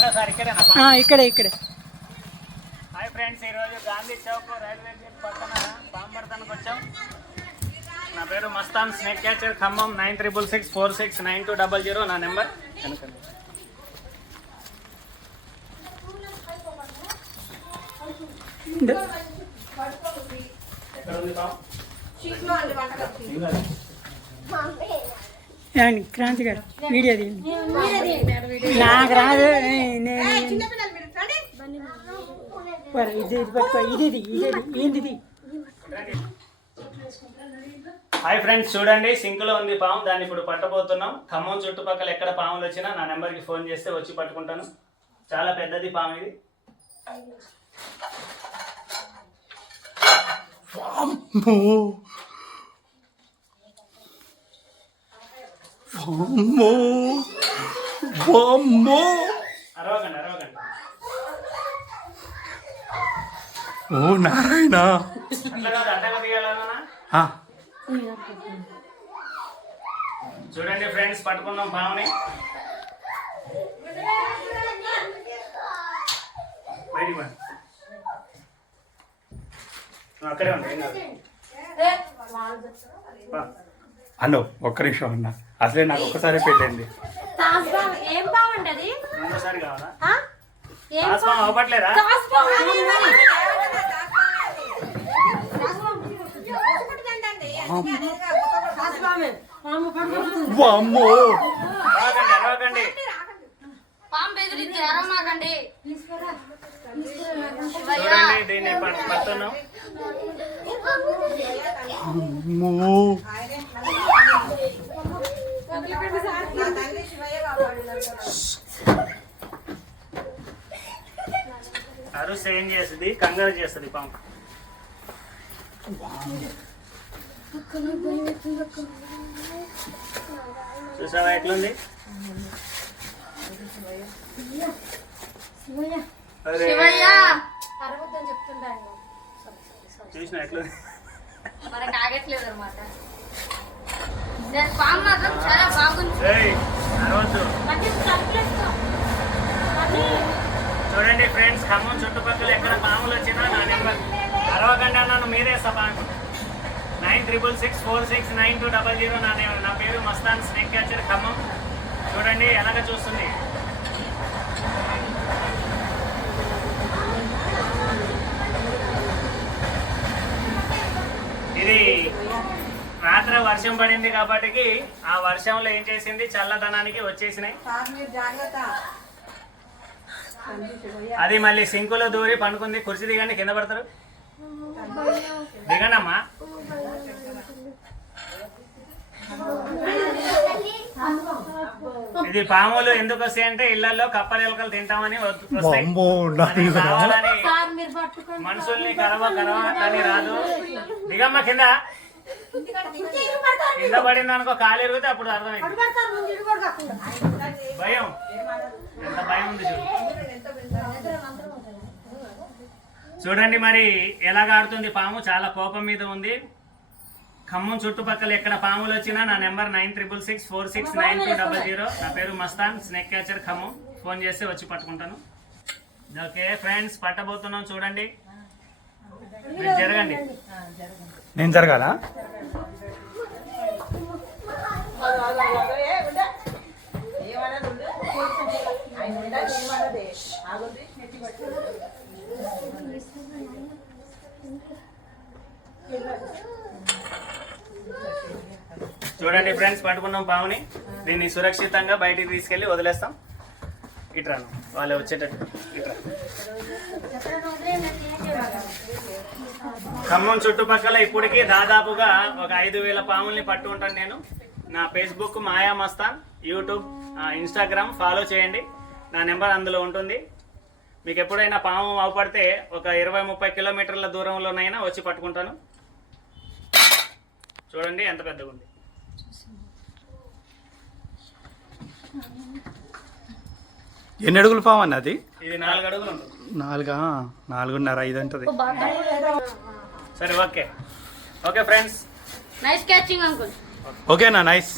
ఇక్కడే ఇక్కడే. Hi friends, ఈరోజు గాంధీ చౌక్ రైల్వే గేట్ పక్కన పాంబర్తనకు వచ్చాం. నా పేరు మస్తాన్, స్నేక్ క్యాచర్, ఖమ్మం 9666469200 నా నెంబర్. క్రాంతి గారు వీడియో తీయండి. నాకు రాదు. ఏంటిది? హాయ్ ఫ్రెండ్స్, చూడండి సింక్లో ఉంది పాము. దాన్ని ఇప్పుడు పట్టబోతున్నాం. ఖమ్మం చుట్టుపక్కల ఎక్కడ పాములు వచ్చినా నా నెంబర్కి ఫోన్ చేస్తే వచ్చి పట్టుకుంటాను. చాలా పెద్దది పాము ఇది. అరవకండి అరవకండి. ఓ నారాయణ, చూడండి ఫ్రెండ్స్, పట్టుకున్నాం పాముని. అక్కడే ఉంది. అన్న ఒక్క నిమిషం అన్న, అసలే నాకు ఒక్కసారి పెళ్ళింది. రెండోసారి కావాలా? అవ్వట్లేదా? అరవకండి. చూడండి, దీన్ని పడుతున్నాం. అరుసు ఏం చేస్తుంది? కంగారు చేస్తుంది పాము. చూసావా ఎట్లుంది? చూసిన ఎట్లుంది? చూడండి ఫ్రెండ్స్, ఖమ్మం చుట్టుపక్కల ఎక్కడ పాములు వచ్చినా నా నెంబర్. అరవకండి అన్నాను, మీరే పాము. 9666469200 నా పేరు మస్తాన్, స్నేక్ క్యాచర్, ఖమ్మం. చూడండి ఎలాగ చూస్తుంది. ఇది రాత్రి వర్షం పడింది కాబట్టి ఆ వర్షంలో ఏం చేసింది, చల్లదనానికి వచ్చేసినాయి. అది మళ్ళీ సింకులో దూరి పండుకుంది. కుర్చీ దిగండి, కింద పడతారు. దిగండి అమ్మా. ఇది పాములు ఎందుకు వస్తాయంటే ఇళ్లలో కప్పలు ఎలకలు తింటామని వస్తాయి. కావాలని మనుషుల్ని కరవ కానీ రాదు. దిగమ్మ కింద. కింద పడింది అనుకో, కాలు ఎరిగితే అప్పుడు అర్థమైంది. భయం, ఎంత భయం ఉంది చూడండి. మరి ఎలాగ ఆడుతుంది పాము, చాలా కోపం మీద ఉంది. ఖమ్మం చుట్టుపక్కల ఎక్కడ పాములు వచ్చినా నా నెంబర్ 9666469200. నా పేరు Mastan, snake catcher, Khammam. Phone చేస్తే వచ్చి పట్టుకుంటాను. ఓకే ఫ్రెండ్స్, పట్టబోతున్నాం. చూడండి, మీరు జరగండి. నేను జరగాలా? చూడండి ఫ్రెండ్స్, పట్టుకున్నాం పాముని. దీన్ని సురక్షితంగా బయటికి తీసుకెళ్లి వదిలేస్తాం. ఇట్రాను వాళ్ళు వచ్చేటట్టు. ఇట్రా. ఖమ్మం చుట్టుపక్కల ఇప్పటికీ దాదాపుగా ఒక 5000 పాముల్ని పట్టు ఉంటాను నేను. నా ఫేస్బుక్ మాయా మస్తాన్, యూట్యూబ్, ఇన్స్టాగ్రామ్ ఫాలో చేయండి. నా నెంబర్ అందులో ఉంటుంది. మీకు ఎప్పుడైనా పాము అవపడితే ఒక 20-30 కిలోమీటర్ల దూరంలోనైనా వచ్చి పట్టుకుంటాను. చూడండి ఎంత పెద్దగా ఉంది. ఎన్ని అడుగులు పాము అన్నది? ఇది 4 అడుగులు ఉంటుంది. 4.5 ఉంటుంది. సరే, okay okay friends. Nice catching uncle. ఓకేనా? నైస్.